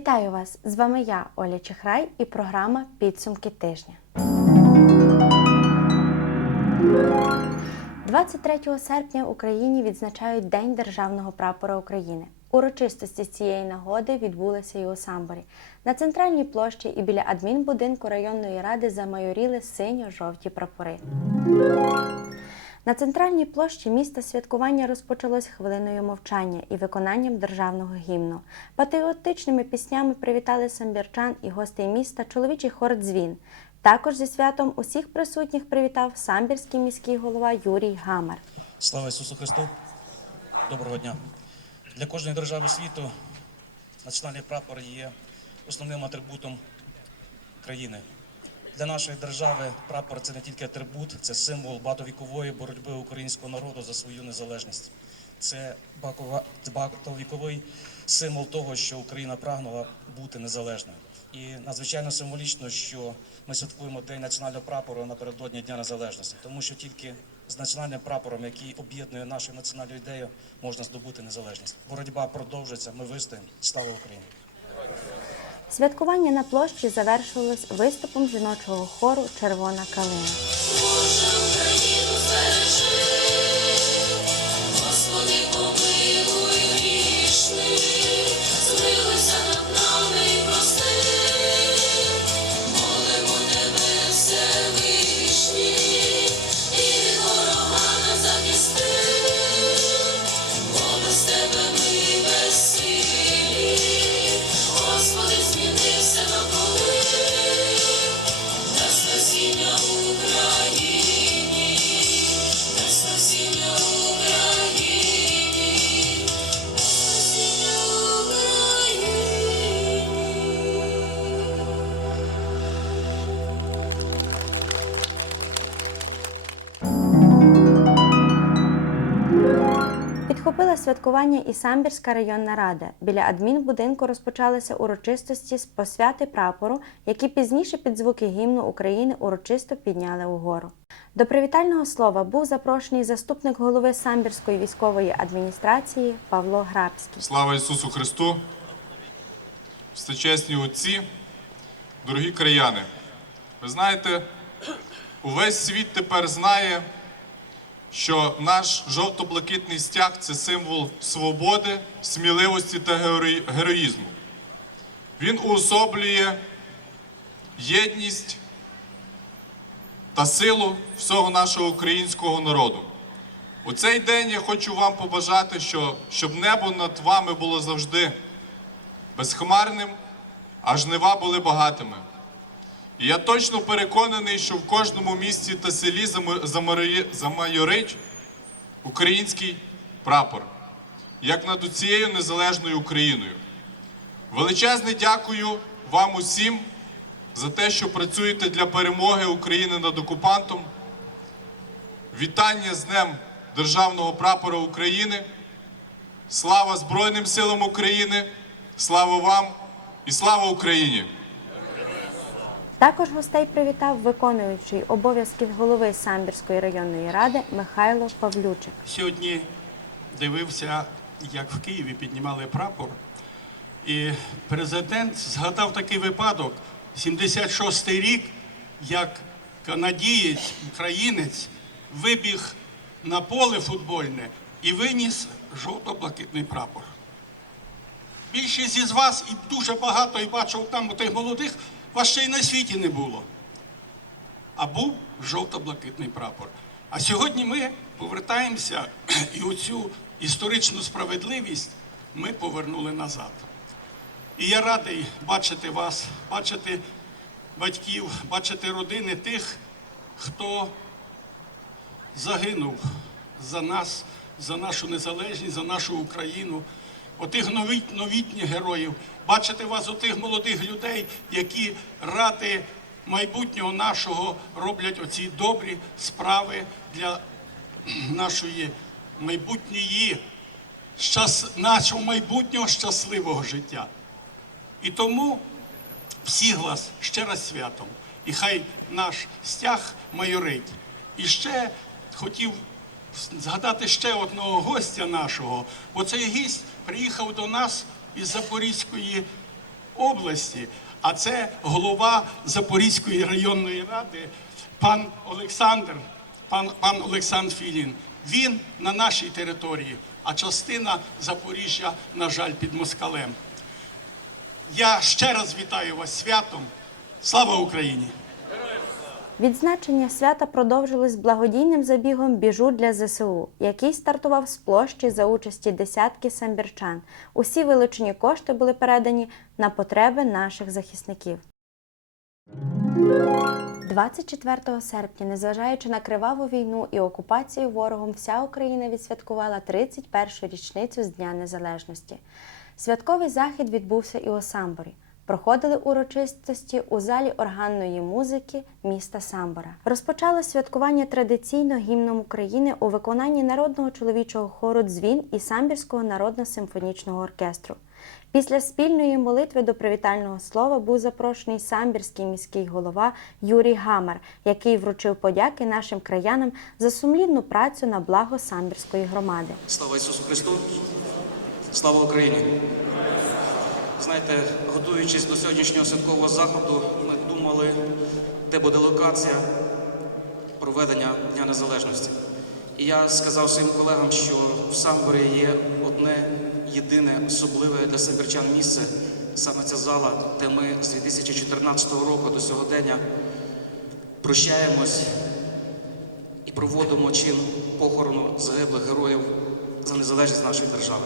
Вітаю вас! З вами я, Оля Чехрай, і програма Підсумки тижня. 23 серпня в Україні відзначають День державного прапора України. Урочистості цієї нагоди відбулися і у Самборі. На центральній площі і біля адмінбудинку районної ради замайоріли синьо-жовті прапори. На центральній площі міста святкування розпочалось хвилиною мовчання і виконанням державного гімну. Патріотичними піснями привітали самбірчан і гостей міста чоловічий хор Дзвін. Також зі святом усіх присутніх привітав самбірський міський голова Юрій Гамар. Слава Ісусу Христу! Доброго дня! Для кожної держави світу національний прапор є основним атрибутом країни. Для нашої держави прапор це не тільки атрибут, це символ багатовікової боротьби українського народу за свою незалежність. Це багатовіковий символ того, що Україна прагнула бути незалежною. І надзвичайно символічно, що ми святкуємо День національного прапору напередодні Дня Незалежності, тому що тільки з національним прапором, який об'єднує нашу національну ідею, можна здобути незалежність. Боротьба продовжується. Ми вистоїмо. Слава Україні! Святкування на площі завершилось виступом жіночого хору Червона калина. Підхопила святкування і Самбірська районна рада. Біля адмінбудинку розпочалися урочистості з посвяти прапору, які пізніше під звуки гімну України урочисто підняли угору. До привітального слова був запрошений заступник голови Самбірської військової адміністрації Павло Грабський. Слава Ісусу Христу! Всечесні отці, дорогі краяни, ви знаєте, увесь світ тепер знає, що наш жовто-блакитний стяг це символ свободи, сміливості та героїзму. Він уособлює єдність та силу всього нашого українського народу. У цей день я хочу вам побажати, що, щоб небо над вами було завжди безхмарним, а жнива були багатими. Я точно переконаний, що в кожному місті та селі зама- замайорить український прапор, як над цією незалежною Україною. Величезне дякую вам усім за те, що працюєте для перемоги України над окупантом. Вітання з Днем Державного прапора України. Слава Збройним силам України! Слава вам і слава Україні! Також гостей привітав виконуючий обов'язки голови Самбірської районної ради Михайло Павлючик. Сьогодні дивився, як в Києві піднімали прапор, і президент згадав такий випадок: 76-й рік, як канадієць, українець вибіг на поле футбольне і виніс жовто-блакитний прапор. Більшість із вас і дуже багато, і бачив там у тих молодих, вас ще й на світі не було а був жовто-блакитний прапор. А сьогодні ми повертаємося і оцю історичну справедливість ми повернули назад. І я радий бачити вас, бачити батьків, бачити родини тих, хто загинув за нас, за нашу незалежність, за нашу Україну, отих новіт, новітніх героїв, бачити вас, отих молодих людей, які ради майбутнього нашого роблять оці добрі справи для нашої майбутньої, щас, нашого майбутнього щасливого життя. І тому всіх вас ще раз святом. І хай наш стяг майорить. І ще хотів згадати ще одного гостя нашого, бо цей гість приїхав до нас із Запорізької області, а це голова Запорізької районної ради, пан Олександр, пан, пан Олександр Філін. Він на нашій території, а частина Запоріжжя, на жаль, під москалем. Я ще раз вітаю вас святом. Слава Україні! Відзначення свята продовжилось благодійним забігом Біжу для ЗСУ, який стартував з площі за участі десятки самбірчан. Усі вилучені кошти були передані на потреби наших захисників. 24 серпня, незважаючи на криваву війну і окупацію ворогом, вся Україна відсвяткувала 31-шу річницю з Дня Незалежності. Святковий захід відбувся і у Самборі. Проходили урочистості у залі органної музики міста Самбора. Розпочало святкування традиційно гімном України у виконанні народного чоловічого хору Дзвін і Самбірського народно-симфонічного оркестру. Після спільної молитви до привітального слова був запрошений самбірський міський голова Юрій Гамар, який вручив подяки нашим краянам за сумлінну працю на благо самбірської громади. Слава Ісусу Христу! Слава Україні! Знаєте, готуючись до сьогоднішнього святкового заходу, ми думали, де буде локація проведення Дня Незалежності. І я сказав своїм колегам, що в Самборі є одне єдине особливе для самбірчан місце, саме ця зала, де ми з 2014 року до сьогодення прощаємось і проводимо чин похорону загиблих героїв за незалежність нашої держави.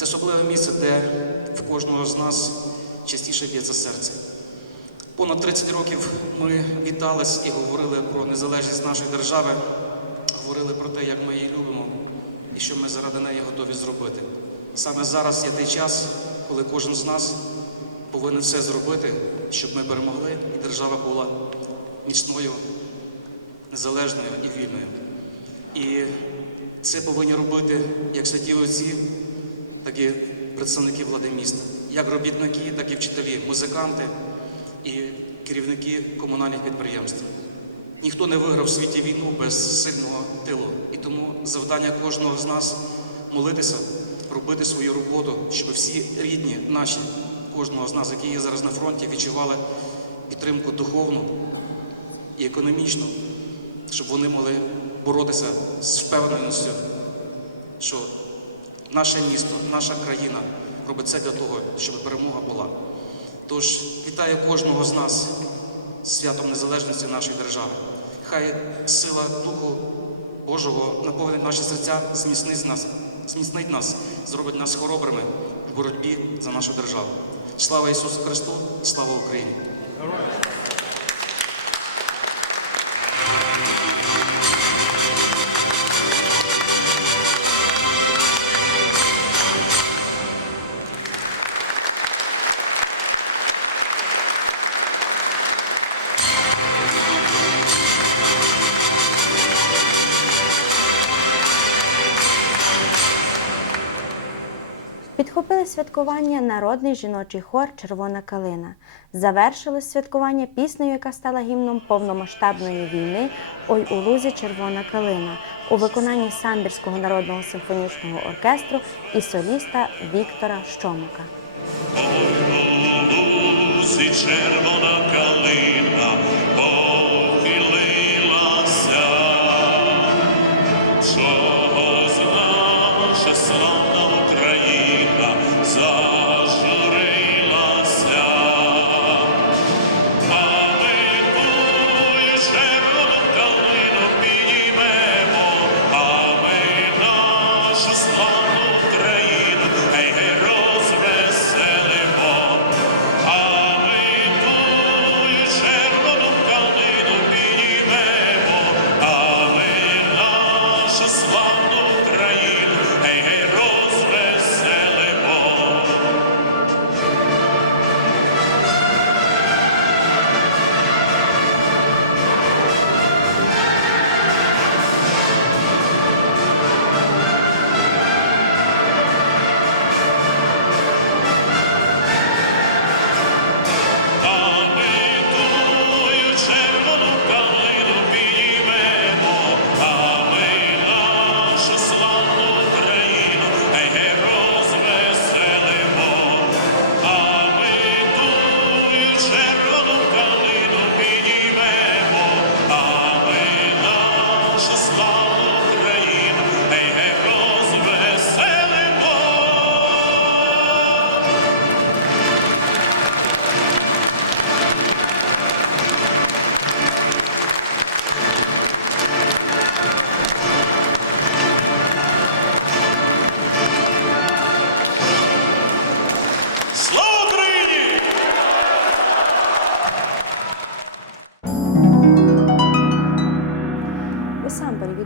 Це особливе місце, де в кожного з нас частіше б'ється серце. Понад 30 років ми вітались і говорили про незалежність нашої держави, говорили про те, як ми її любимо і що ми заради неї готові зробити. Саме зараз є той час, коли кожен з нас повинен все зробити, щоб ми перемогли і держава була міцною, незалежною і вільною. І це повинні робити як святі отці, так і представники влади міста, як робітники, так і вчителі, музиканти і керівники комунальних підприємств. Ніхто не виграв в світі війну без сильного тилу. І тому завдання кожного з нас молитися, робити свою роботу, щоб всі рідні наші, кожного з нас, які є зараз на фронті, відчували підтримку духовну і економічну, щоб вони могли боротися з впевненістю, що наше місто, наша країна робить це для того, щоб перемога була. Тож вітаю кожного з нас з святом незалежності нашої держави. Хай сила Духу Божого наповнить наші серця, зміцнить нас, зміцнить нас, зробить нас хоробрими в боротьбі за нашу державу. Слава Ісусу Христу! Слава Україні! Підхопили святкування народний жіночий хор Червона калина. Завершилось святкування піснею, яка стала гімном повномасштабної війни Ой у лузі Червона калина у виконанні самбірського народного симфонічного оркестру і соліста Віктора Щомака. лузі червона калина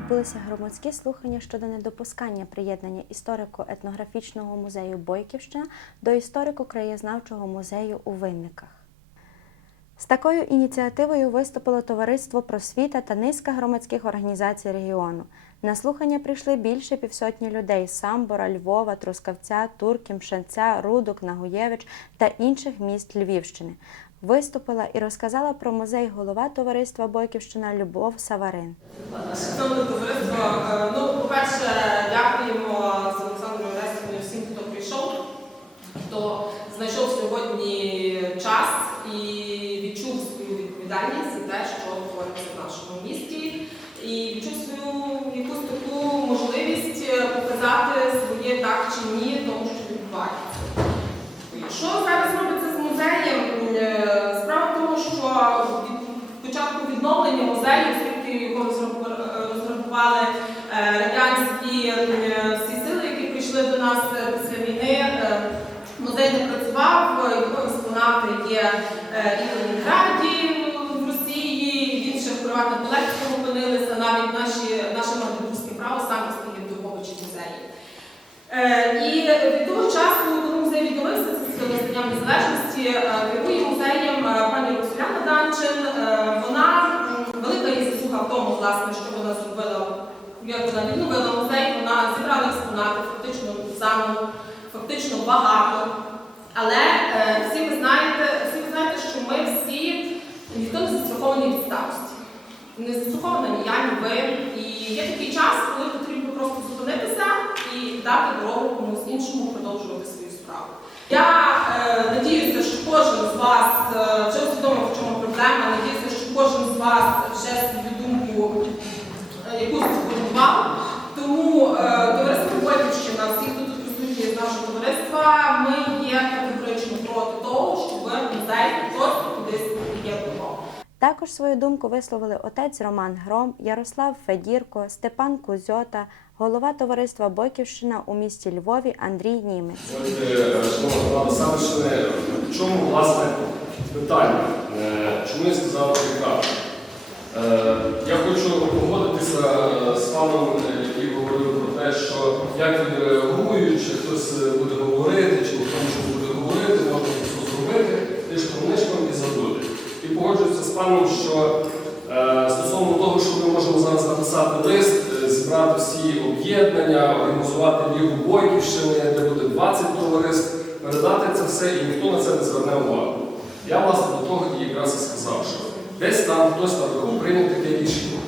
відбулися громадські слухання щодо недопускання приєднання історико-етнографічного музею Бойківщина до історико-краєзнавчого музею у Винниках. З такою ініціативою виступило товариство просвіта та низка громадських організацій регіону. На слухання прийшли більше півсотні людей Самбора, Львова, Трускавця, Турків, Мшанця, Рудок, Нагуєвич та інших міст Львівщини. Виступила і розказала про музей голова товариства Бойківщина Любов Саварин. Шановне товариство, е, ну, по-перше, дякуємо за Олександром Орестівною всім, хто прийшов, хто знайшов сьогодні час і відчув свою відповідальність за те, що твориться в нашому місті, і відчув свою якусь таку можливість е, показати своє так чи ні тому, що відбувається. Що зараз робиться з музеєм? Е, Справа в тому, що від початку відновлення музею, оскільки його розраб- е, розграбували е, радянські е, всі сили, які прийшли до нас е, після війни, е, музей не працював, е, його експонати є е, і в Ленінграді, в Росії, в інших приватних колекціях опинилися, навіть наші, наше Магдебурзьке право саме стоїть до Богочі музеї. Е, І від того часу, коли музей відновився, з настанням незалежності, е, керує музеєм е, пані Росуляна Данчин. Е, Вона велика її заслуга в тому, власне, що вона зробила, як вона відновила музей, вона зібрала експонати фактично заново, фактично багато. Але е, всі ви знаєте, що ми всі ніхто не відсталості. Не засухована ні я, ні ви. І є такий час, коли потрібно просто зупинитися і дати дорогу комусь іншому продовжувати свою справу. Я е, надіюся, що кожен з вас е, вже усвідомив, в чому проблема. Надіюся, що кожен з вас вже свою думку е, якусь сформував. Тому е, товариство Бойківщина, всі, хто тут присутні з нашого товариства, ми є категорично проти того, щоб музей просто кудись приєднував. Також свою думку висловили отець Роман Гром, Ярослав Федірко, Степан Кузьота, голова товариства Бойківщина у місті Львові Андрій Німець. Шановна в чому власне питання? Е, Чому я сказав так? Е, Я хочу погодитися е, з паном, е, який говорив про те, що як реагує, чи хтось е, буде говорити, чи ніхто нічого буде говорити, можна все зробити, тишком нишком і забути. І погоджуюся з паном, що е, стосовно того, що ми можемо зараз написати лист, е, зібрати всі об'єднання, організувати Лігу Бойківщини, де буде 20 товариств, передати це все, і ніхто на це не зверне увагу. Я власне до того і якраз і сказав, що десь там хтось наверху прийняв таке рішення.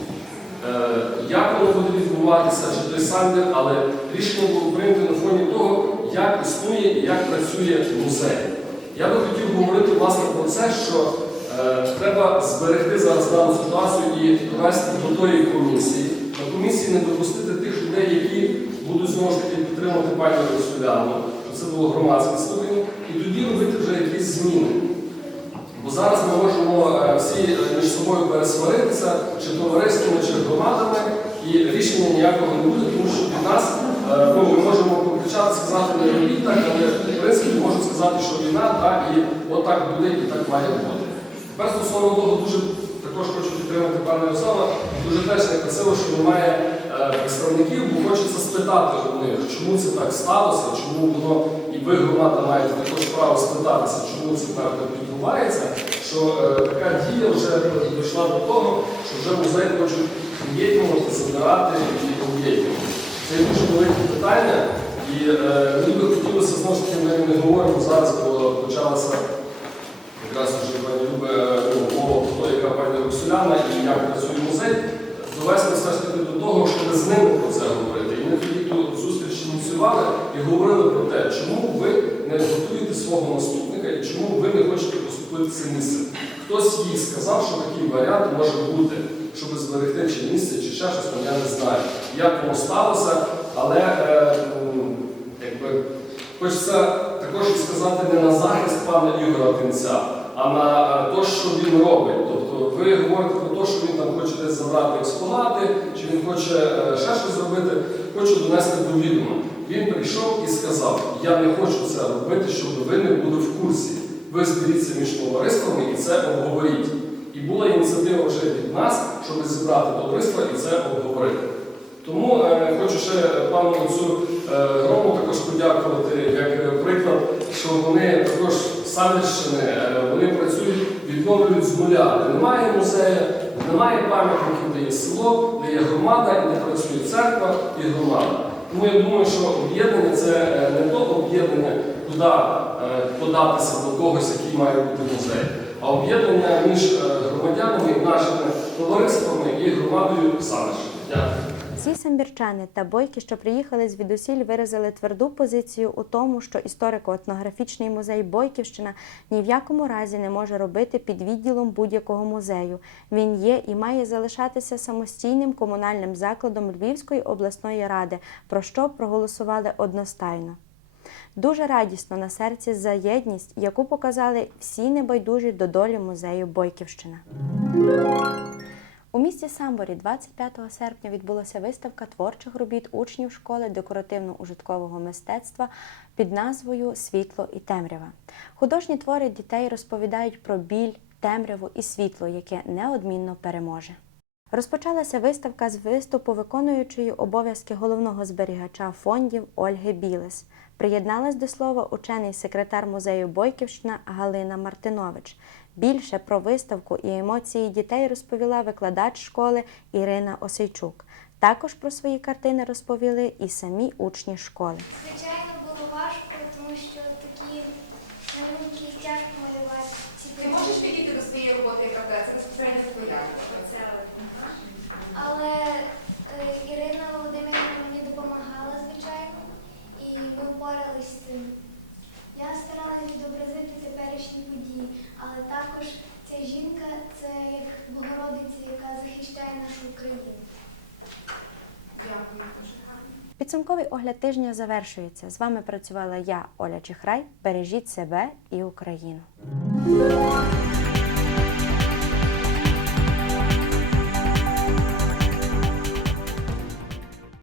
Е, Як воно буде відбуватися, чи той самір, але рішення було прийнято на фоні того, як існує і як працює музей. Я би хотів говорити власне про це, що треба зберегти зараз дану ситуацію і довести до тої комісії. На комісії не допустити тих людей, які будуть знову ж таки підтримувати пані Росуляну. Це було громадське слухання, і тоді робити вже якісь зміни. Бо зараз ми можемо е, всі е, між собою пересваритися, чи товариствами, чи громадами, і рішення ніякого не буде, тому що від нас е, ну, ми можемо покричати, сказати не робіть так, але в принципі можу сказати, що війна, так, і отак буде, і так має бути. Тепер стосовно того дуже також хочу підтримати пана Ярослава, дуже теж некрасиво, що немає е, представників, бо хочеться спитати у них, чому це так сталося, чому воно і ви, громада, маєте також право спитатися, чому це так відбувається, що е, така дія вже дійшла до того, що вже музей хочуть приєднувати, забирати і об'єднувати. Це дуже велике питання, і е, мені би хотілося знову ж таки, ми не говоримо зараз, бо почалася якраз вже пані Любе ну, мова про те, яка пані Роксоляна і як працює музей, довести все ж таки до того, щоб з ними про це говорити. І ми тоді ту зустріч ініціювали і говорили про те, чому ви не готуєте свого наступника і чому ви не хочете поступитися це місце. Хтось їй сказав, що такий варіант може бути, щоб зберегти чи місце, чи ще щось, ну, я не знаю, як воно сталося, але е, м, якби, хочеться також сказати не на захист пана Ігора Тинця, а на те, що він робить. Тобто ви говорите про те, що він там хоче десь забрати експонати, чи він хоче е, ще щось зробити, хочу донести до відома. Він прийшов і сказав: Я не хочу це робити, щоб ви не були в курсі. Ви зберіться між товариствами і це обговоріть. І була ініціатива вже від нас, щоб зібрати товариство і це обговорити. Тому е, хочу ще пану цю е, Грому також подякувати як е, приклад, що вони також Самірщини, е, вони працюють, відновлюють з нуля. Немає музею, немає пам'ятників, де є село, де є громада, де працює церква і громада. Тому я думаю, що об'єднання це е, не то об'єднання, куди е, податися до когось, який має бути музей, а об'єднання між громадянами нашими товариствами і громадою Самірщини. Дякую. Всі самбірчани та бойки, що приїхали звідусіль, виразили тверду позицію у тому, що історико-етнографічний музей Бойківщина ні в якому разі не може робити під відділом будь-якого музею. Він є і має залишатися самостійним комунальним закладом Львівської обласної ради, про що проголосували одностайно. Дуже радісно на серці за єдність, яку показали всі небайдужі до долі музею Бойківщина. У місті Самборі 25 серпня відбулася виставка творчих робіт учнів школи декоративно-ужиткового мистецтва під назвою Світло і темрява. Художні твори дітей розповідають про біль, темряву і світло, яке неодмінно переможе. Розпочалася виставка з виступу виконуючої обов'язки головного зберігача фондів Ольги Білес. Приєдналась до слова учений секретар музею Бойківщина Галина Мартинович. Більше про виставку і емоції дітей розповіла викладач школи Ірина Осейчук. Також про свої картини розповіли і самі учні школи. Звичайно, було важко, тому що такі малюнки тяжко малювати. Ці Ти можеш підійти до своєї роботи, яка в тебе? Це безпосередньо твоя. Це Але е, Ірина Володимирівна мені допомагала, звичайно, і ми впоралися з цим. Я старалася відобразити теперішні події, але також ця жінка це як Богородиця, яка захищає нашу Україну. дякую дуже гарно. Підсумковий огляд тижня завершується. З вами працювала я, Оля Чихрай. Бережіть себе і Україну.